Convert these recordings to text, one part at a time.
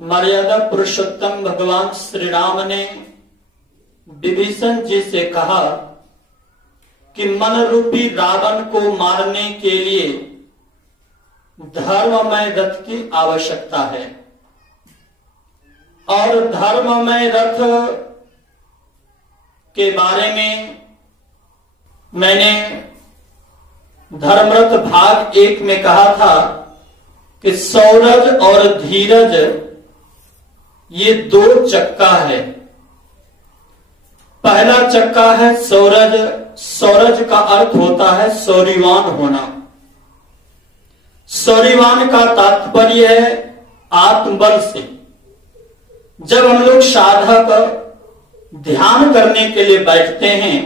मर्यादा पुरुषोत्तम भगवान श्री राम ने विभीषण जी से कहा कि मन रूपी रावण को मारने के लिए धर्ममय रथ की आवश्यकता है और धर्ममय रथ के बारे में मैंने धर्मरथ भाग 1 में कहा था कि सौरज और धीरज ये 2 चक्का है। पहला चक्का है सौरज। सौरज का अर्थ होता है शौर्यवान होना। शौर्यवान का तात्पर्य है आत्मबल से। जब हम लोग साधक ध्यान करने के लिए बैठते हैं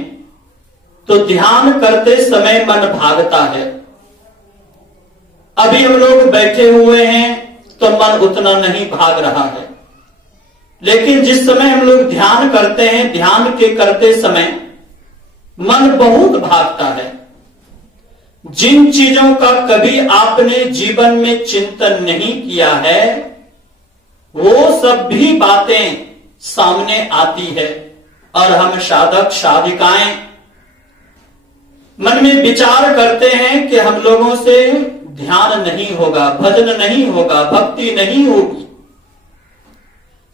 तो ध्यान करते समय मन भागता है। अभी हम लोग बैठे हुए हैं तो मन उतना नहीं भाग रहा है, लेकिन जिस समय हम लोग ध्यान करते हैं, ध्यान के करते समय मन बहुत भागता है। जिन चीजों का कभी आपने जीवन में चिंतन नहीं किया है वो सब भी बातें सामने आती है और हम साधक साधिकाएं मन में विचार करते हैं कि हम लोगों से ध्यान नहीं होगा, भजन नहीं होगा, भक्ति नहीं होगी।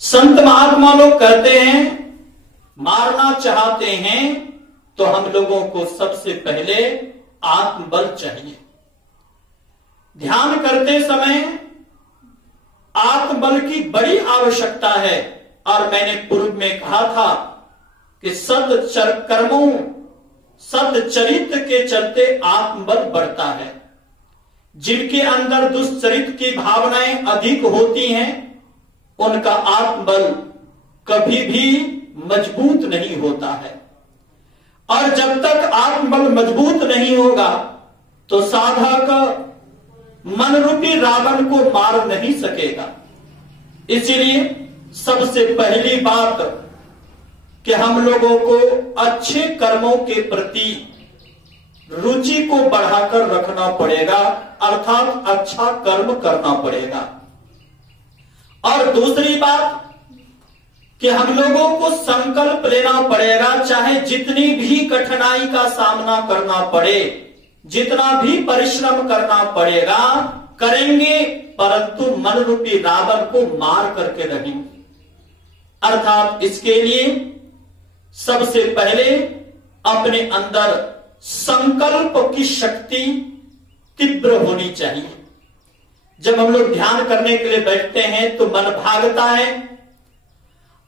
संत महात्मा लोग कहते हैं मारना चाहते हैं तो हम लोगों को सबसे पहले आत्मबल चाहिए। ध्यान करते समय आत्मबल की बड़ी आवश्यकता है। और मैंने पूर्व में कहा था कि कर्मों सत्चरित्र के चलते आत्मबल बढ़ता है। जिनके अंदर दुष्चरित्र की भावनाएं अधिक होती हैं उनका आत्मबल कभी भी मजबूत नहीं होता है। और जब तक आत्मबल मजबूत नहीं होगा तो साधक मन रूपी रावण को मार नहीं सकेगा। इसीलिए सबसे पहली बात कि हम लोगों को अच्छे कर्मों के प्रति रुचि को बढ़ाकर रखना पड़ेगा, अर्थात अच्छा कर्म करना पड़ेगा। और दूसरी बात कि हम लोगों को संकल्प लेना पड़ेगा, चाहे जितनी भी कठिनाई का सामना करना पड़े, जितना भी परिश्रम करना पड़ेगा करेंगे, परंतु मन रूपी रावण को मार करके रहेंगे। अर्थात इसके लिए सबसे पहले अपने अंदर संकल्प की शक्ति तीव्र होनी चाहिए। जब हम लोग ध्यान करने के लिए बैठते हैं तो मन भागता है,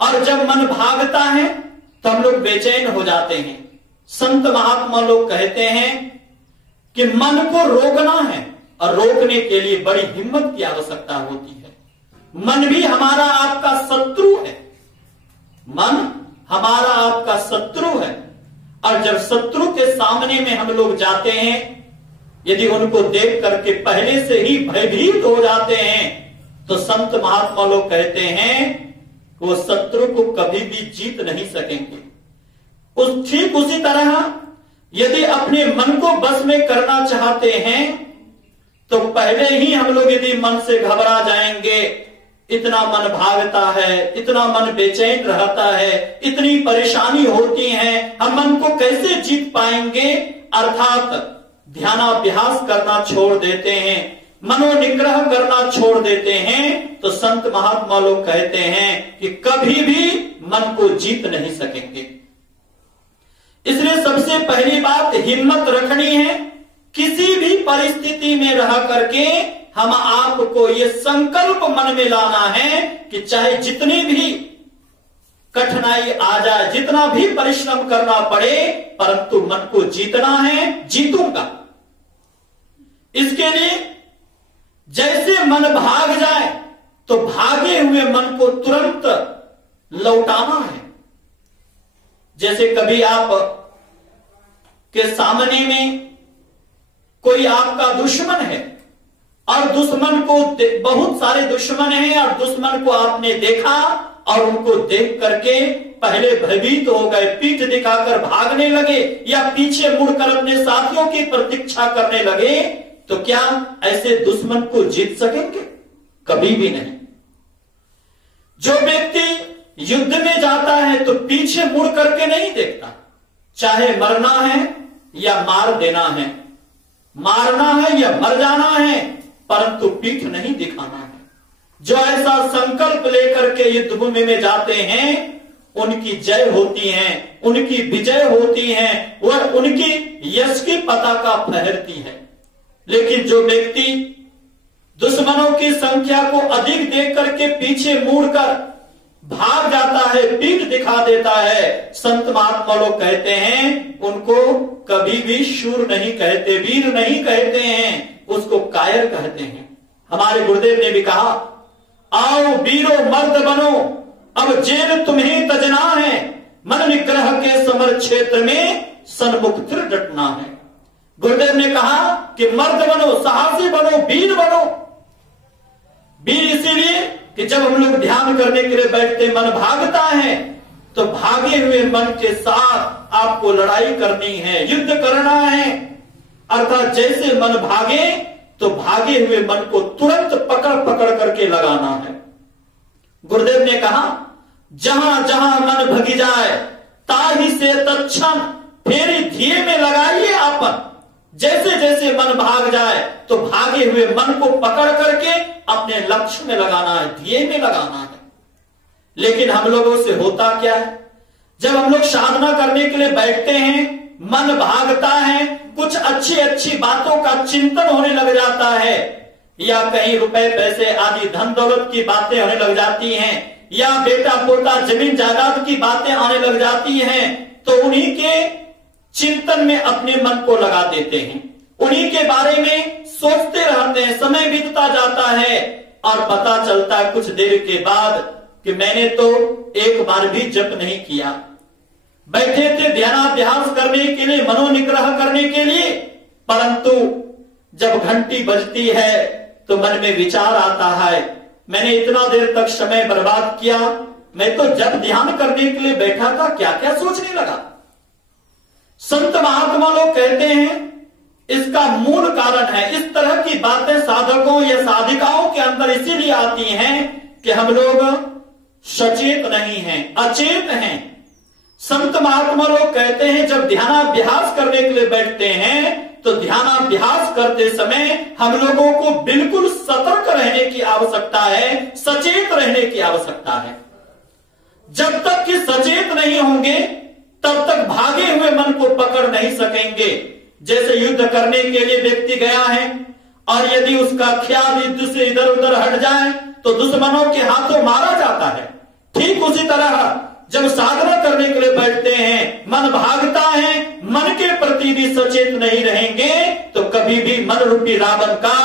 और जब मन भागता है तो हम लोग बेचैन हो जाते हैं। संत महात्मा लोग कहते हैं कि मन को रोकना है और रोकने के लिए बड़ी हिम्मत की आवश्यकता होती है। मन भी हमारा आपका शत्रु है। मन हमारा आपका शत्रु है, और जब शत्रु के सामने में हम लोग जाते हैं, यदि उनको देख करके पहले से ही भयभीत हो जाते हैं तो संत महात्मा लोग कहते हैं वो शत्रु को कभी भी जीत नहीं सकेंगे। ठीक उसी तरह यदि अपने मन को बस में करना चाहते हैं तो पहले ही हम लोग यदि मन से घबरा जाएंगे, इतना मन भागता है, इतना मन बेचैन रहता है, इतनी परेशानी होती है, हम मन को कैसे जीत पाएंगे? अर्थात ध्यानाभ्यास करना छोड़ देते हैं, मनोनिग्रह करना छोड़ देते हैं, तो संत महात्मा लोग कहते हैं कि कभी भी मन को जीत नहीं सकेंगे। इसलिए सबसे पहली बात हिम्मत रखनी है। किसी भी परिस्थिति में रह करके हम आपको ये संकल्प मन में लाना है कि चाहे जितनी भी कठिनाई आ जाए, जितना भी परिश्रम करना पड़े, परंतु मन को जीतना है, जीतूंगा। इसके लिए जैसे मन भाग जाए तो भागे हुए मन को तुरंत लौटाना है। जैसे कभी आप के सामने में कोई आपका दुश्मन है और दुश्मन को बहुत सारे दुश्मन हैं और दुश्मन को आपने देखा और उनको देख करके पहले भयभीत हो गए, पीठ दिखाकर भागने लगे या पीछे मुड़कर अपने साथियों की प्रतीक्षा करने लगे, तो क्या ऐसे दुश्मन को जीत सकेंगे? कभी भी नहीं। जो व्यक्ति युद्ध में जाता है तो पीछे मुड़ करके नहीं देखता, चाहे मरना है या मार देना है, मारना है या मर जाना है, परंतु पीठ नहीं दिखाना है। जो ऐसा संकल्प लेकर के युद्ध भूमि में जाते हैं उनकी जय होती है, उनकी विजय होती है और उनकी यश की पताका फहरती है। लेकिन जो व्यक्ति दुश्मनों की संख्या को अधिक देख करके पीछे मुड़कर भाग जाता है, पीठ दिखा देता है, संत महात्मा लोग कहते हैं उनको कभी भी शूर नहीं कहते, वीर नहीं कहते हैं, उसको कायर कहते हैं। हमारे गुरुदेव ने भी कहा, आओ वीरो मर्द बनो, अब जेल तुम्हें तजना है, मन निग्रह के समर क्षेत्र में सन्मुख फिर डटना है। गुरुदेव ने कहा कि मर्द बनो, साहसी बनो, वीर बनो। वीर इसीलिए कि जब हम लोग ध्यान करने के लिए बैठते मन भागता है, तो भागे हुए मन के साथ आपको लड़ाई करनी है, युद्ध करना है। अर्थात जैसे मन भागे तो भागे हुए मन को तुरंत पकड़ पकड़ करके लगाना है। गुरुदेव ने कहा, जहां जहां मन भगी जाए ताही से तत्क्षण फेरी धिये में लगाइए आपन। जैसे जैसे मन भाग जाए तो भागे हुए मन को पकड़ करके अपने लक्ष्य में लगाना है, ध्येय में लगाना है। लेकिन हम लोगों से होता क्या है, जब हम लोग साधना करने के लिए बैठते हैं, मन भागता है, कुछ अच्छी अच्छी बातों का चिंतन होने लग जाता है, या कहीं रुपए पैसे आदि धन दौलत की बातें होने लग जाती हैं, या बेटा पोता जमीन जायदाद की बातें आने लग जाती हैं, तो उन्हीं के चिंतन में अपने मन को लगा देते हैं, उन्हीं के बारे में सोचते रहते हैं, समय बीतता जाता है और पता चलता है कुछ देर के बाद कि मैंने तो एक बार भी जप नहीं किया। बैठे थे ध्यानाभ्यास करने के लिए, मनोनिग्रह करने के लिए, परंतु जब घंटी बजती है तो मन में विचार आता है, मैंने इतना देर तक समय बर्बाद किया, मैं तो जब ध्यान करने के लिए बैठा था क्या क्या सोचने लगा। संत महात्मा लोग कहते हैं इसका मूल कारण है, इस तरह की बातें साधकों या साधिकाओं के अंदर इसीलिए आती हैं कि हम लोग सचेत नहीं हैं, अचेत हैं। संत महात्मा लोग कहते हैं जब ध्यानाभ्यास करने के लिए बैठते हैं तो ध्यानाभ्यास करते समय हम लोगों को बिल्कुल सतर्क रहने की आवश्यकता है, सचेत रहने की आवश्यकता है। जब तक कि सचेत नहीं होंगे तब तक भागे हुए मन को पकड़ नहीं सकेंगे। जैसे युद्ध करने के लिए व्यक्ति गया है और यदि उसका ख्याल युद्ध से इधर उधर हट जाए तो दुश्मनों के हाथों मारा जाता है। ठीक उसी तरह जब साधना करने के लिए बैठते हैं, मन भागता है, मन के प्रति भी सचेत नहीं रहेंगे तो कभी भी मन रूपी रावण का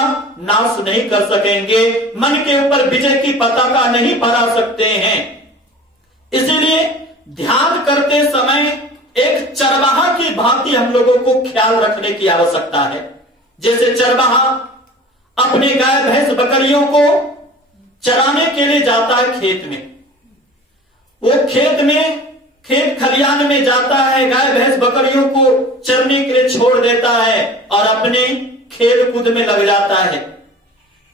नाश नहीं कर सकेंगे, मन के ऊपर विजय की पताका नहीं फहरा सकते हैं। इसीलिए ध्यान करते समय एक चरवाहा की भांति हम लोगों को ख्याल रखने की आवश्यकता है। जैसे चरवाहा अपने गाय भैंस बकरियों को चराने के लिए जाता है खेत में, वो खेत खलियान में जाता है, गाय भैंस बकरियों को चरने के लिए छोड़ देता है और अपने खेल कूद में लग जाता है,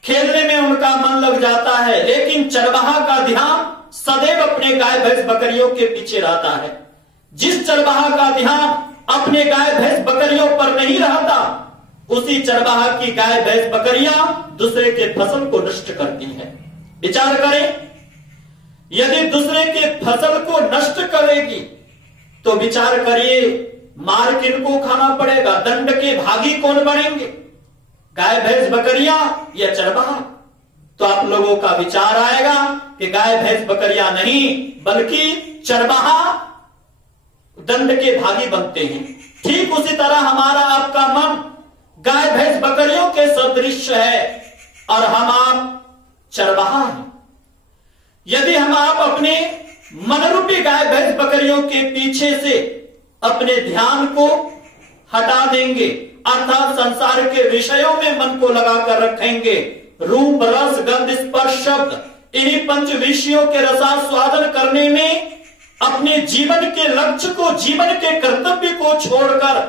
खेलने में उनका मन लग जाता है। लेकिन चरवाहा का ध्यान सदैव अपने गाय भैंस बकरियों के पीछे रहता है। जिस चरवाहा का ध्यान अपने गाय भैंस बकरियों पर नहीं रहता, उसी चरवाहा की गाय भैंस बकरियां दूसरे के फसल को नष्ट करती है। विचार करें, यदि दूसरे के फसल को नष्ट करेगी तो विचार करिए मार किनको खाना पड़ेगा, दंड के भागी कौन बनेंगे, गाय भैंस बकरियां या चरवाहा? तो आप लोगों का विचार आएगा कि गाय भैंस बकरियां नहीं बल्कि चरवाहा दंड के भागी बनते हैं। ठीक उसी तरह हमारा आपका मन गाय भैंस बकरियों के सदृश है और हम आप चरवाहा हैं। यदि हम आप अपने मनरूपी गाय भैंस बकरियों के पीछे से अपने ध्यान को हटा देंगे, अर्थात संसार के विषयों में मन को लगाकर रखेंगे, रूप रस गंध स्पर्श शब्द इन्हीं पंच विषयों के रसास्वादन करने में अपने जीवन के लक्ष्य को, जीवन के कर्तव्य को छोड़कर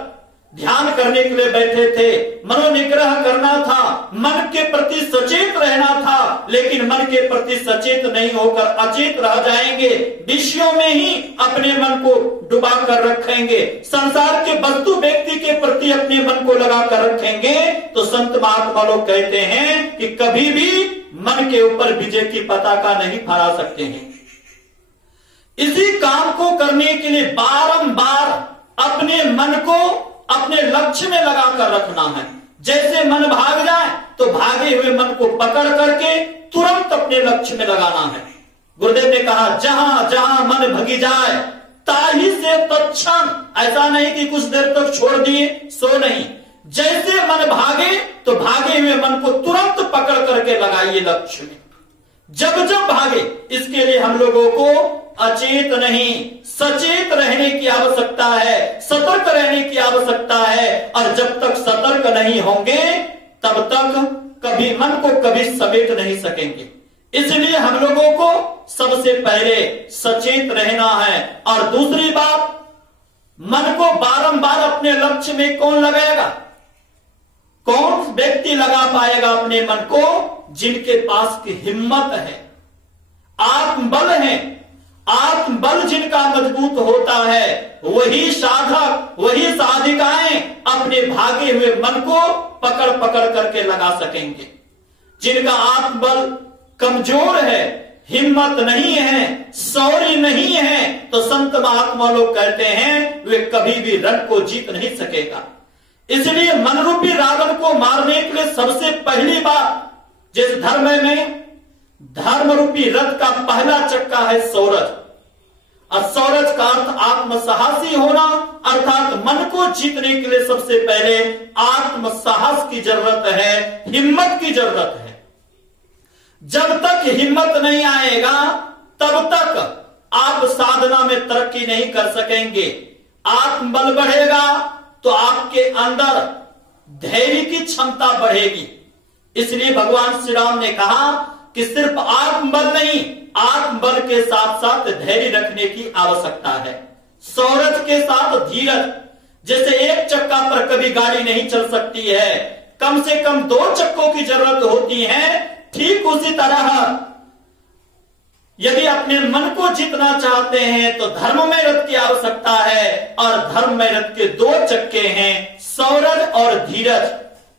ध्यान करने के लिए बैठे थे, मनोनिग्रह करना था, मन के प्रति सचेत रहना था, लेकिन मन के प्रति सचेत नहीं होकर अचेत रह जाएंगे, विषयों में ही अपने मन को डुबा कर रखेंगे, संसार के वस्तु व्यक्ति के प्रति अपने मन को लगा कर रखेंगे, तो संत महात्मा लोग कहते हैं कि कभी भी मन के ऊपर विजय की पताका नहीं फहरा सकते हैं। इसी काम को करने के लिए बारंबार अपने मन को अपने लक्ष्य में लगाकर रखना है। जैसे मन भाग जाए तो भागे हुए मन को पकड़ करके तुरंत अपने लक्ष्य में लगाना है। गुरुदेव ने कहा जहां जहां मन भगी जाए ताही से तत्क्षण, ऐसा नहीं कि कुछ देर तक छोड़ दिए सो नहीं, जैसे मन भागे तो भागे हुए मन को तुरंत पकड़ करके लगाइए लक्ष्य में, जब जब भागे। इसके लिए हम लोगों को अचेत नहीं सचेत रहने की आवश्यकता है, सतर्क रहने की आवश्यकता है, और जब तक सतर्क नहीं होंगे तब तक कभी मन को कभी समेट नहीं सकेंगे। इसलिए हम लोगों को सबसे पहले सचेत रहना है। और दूसरी बात, मन को बारंबार अपने लक्ष्य में कौन लगाएगा? कौन व्यक्ति लगा पाएगा अपने मन को? जिनके पास की हिम्मत है, आत्मबल है। आत्मबल जिनका मजबूत होता है वही साधक, वही साधिकाएं अपने भागे हुए मन को पकड़ पकड़ करके लगा सकेंगे। जिनका आत्मबल कमजोर है, हिम्मत नहीं है, शौर्य नहीं है, तो संत महात्मा लोग कहते हैं वे कभी भी रण को जीत नहीं सकेगा। इसलिए मन रूपी रावण को मारने के लिए सबसे पहली बात, जिस धर्म में धर्म रूपी रथ का पहला चक्का है सौरज, और सौरज का अर्थ आत्मसाहसी होना, अर्थात मन को जीतने के लिए सबसे पहले आत्मसाहस की जरूरत है, हिम्मत की जरूरत है। जब तक हिम्मत नहीं आएगा तब तक आप साधना में तरक्की नहीं कर सकेंगे। आत्मबल बढ़ेगा तो आपके अंदर धैर्य की क्षमता बढ़ेगी। इसलिए भगवान श्री राम ने कहा कि सिर्फ आत्मबल नहीं, आत्मबल के साथ साथ धैर्य रखने की आवश्यकता है। सौरज के साथ धीरज, जैसे एक चक्का पर कभी गाड़ी नहीं चल सकती है, कम से कम 2 चक्कों की जरूरत होती है, ठीक उसी तरह यदि अपने मन को जीतना चाहते हैं तो धर्म में रथ की आवश्यकता है, और धर्म में रथ के 2 चक्के हैं, सौरज और धीरज,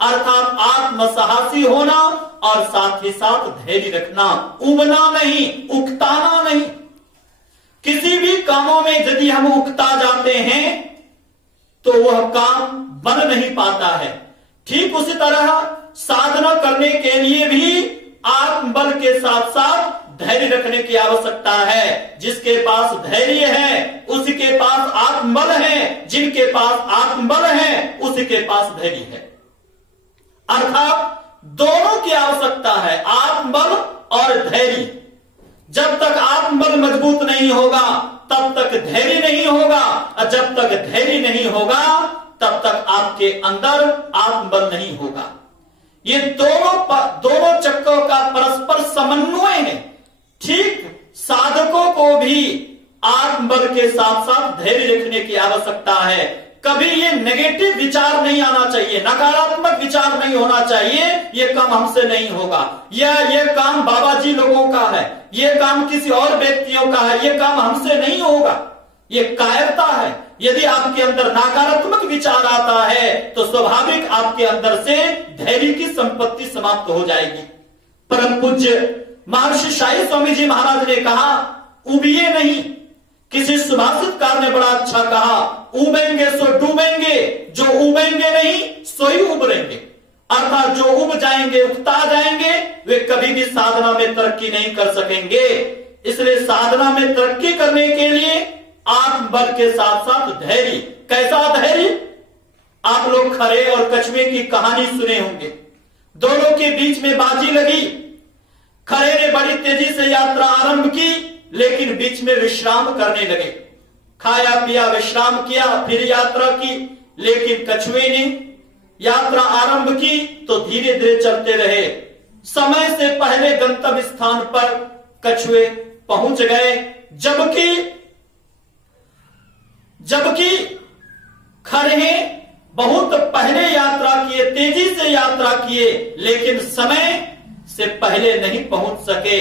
अर्थात आत्मसाहसी होना और साथ ही साथ धैर्य रखना, उबना नहीं, उकताना नहीं। किसी भी कामों में यदि हम उकता जाते हैं तो वह काम बन नहीं पाता है। ठीक उसी तरह साधना करने के लिए भी आत्मबल के साथ साथ धैर्य रखने की आवश्यकता है। जिसके पास धैर्य है उसके पास आत्मबल है, जिनके पास आत्मबल है उसके पास धैर्य है। अर्थात दोनों की आवश्यकता है, आत्मबल और धैर्य। जब तक आत्मबल मजबूत नहीं होगा तब तक धैर्य नहीं होगा, और जब तक धैर्य नहीं होगा तब तक आपके अंदर आत्मबल नहीं होगा। ये दोनों चक्रों का परस्पर समन्वय है। ठीक साधकों को भी आत्मबल के साथ साथ धैर्य रखने की आवश्यकता है। कभी ये नेगेटिव विचार नहीं आना चाहिए, नकारात्मक विचार नहीं होना चाहिए, ये काम हमसे नहीं होगा, या ये काम बाबा जी लोगों का है, ये काम किसी और व्यक्तियों का है, ये काम हमसे नहीं होगा। ये कायरता है। यदि आपके अंदर नकारात्मक विचार आता है तो स्वाभाविक आपके अंदर से धैर्य की संपत्ति समाप्त हो जाएगी। परम पूज्य महर्षि शाही स्वामी जी महाराज ने कहा, उबिए नहीं। किसी सुभाषितकार ने बड़ा अच्छा कहा, उबेंगे सो डूबेंगे, जो उबेंगे नहीं सो ही उबरेंगे। अर्थात जो उब जाएंगे, उकता जाएंगे, वे कभी भी साधना में तरक्की नहीं कर सकेंगे। इसलिए साधना में तरक्की करने के लिए आत्मबल के साथ साथ धैर्य। कैसा धैर्य? आप लोग खरे और कछुए की कहानी सुने होंगे। दोनों के बीच में बाजी लगी। खरे ने बड़ी तेजी से यात्रा आरंभ की, लेकिन बीच में विश्राम करने लगे। खाया पिया विश्राम किया, फिर यात्रा की। लेकिन कछुए ने यात्रा आरंभ की तो धीरे धीरे चलते रहे। समय से पहले गंतव्य स्थान पर कछुए पहुंच गए, जबकि खरे बहुत पहले यात्रा किए, तेजी से यात्रा किए, लेकिन समय से पहले नहीं पहुंच सके,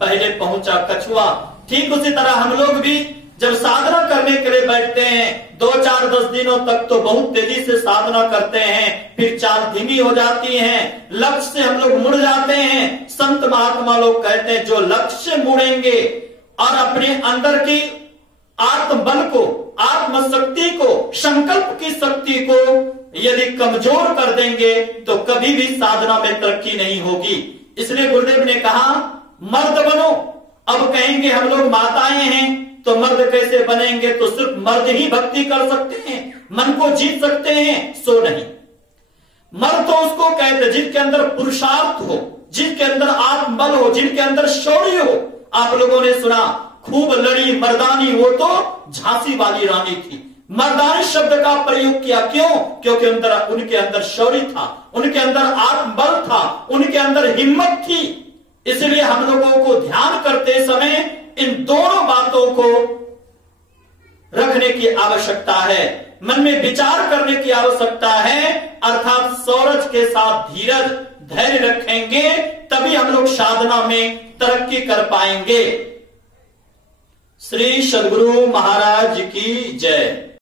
पहले पहुंचा कछुआ। ठीक उसी तरह हम लोग भी जब साधना करने के लिए बैठते हैं, 2-4-10 दिनों तक तो बहुत तेजी से साधना करते हैं, फिर चाल धीमी हो जाती है, लक्ष्य से हम लोग मुड़ जाते हैं। संत महात्मा लोग कहते हैं जो लक्ष्य से मुड़ेंगे और अपने अंदर की आत्मबल को, आत्मशक्ति को, संकल्प की शक्ति को यदि कमजोर कर देंगे तो कभी भी साधना में तरक्की नहीं होगी। इसलिए गुरुदेव ने कहा मर्द बनो। अब कहेंगे हम लोग माताएं हैं तो मर्द कैसे बनेंगे, तो सिर्फ मर्द ही भक्ति कर सकते हैं, मन को जीत सकते हैं, सो नहीं। मर्द तो उसको कहते जिनके अंदर पुरुषार्थ हो, जिनके अंदर आत्मबल हो, जिनके अंदर शौर्य हो। आप लोगों ने सुना खूब लड़ी मर्दानी, वो तो झांसी वाली रानी थी। मर्दानी शब्द का प्रयोग किया, क्यों? क्योंकि उनके अंदर शौर्य था, उनके अंदर आत्मबल था, उनके अंदर हिम्मत थी। इसलिए हम लोगों को ध्यान करते समय इन दोनों बातों को रखने की आवश्यकता है, मन में विचार करने की आवश्यकता है। अर्थात सौरज के साथ धीरज, धैर्य रखेंगे तभी हम लोग साधना में तरक्की कर पाएंगे। श्री सद्गुरु महाराज की जय।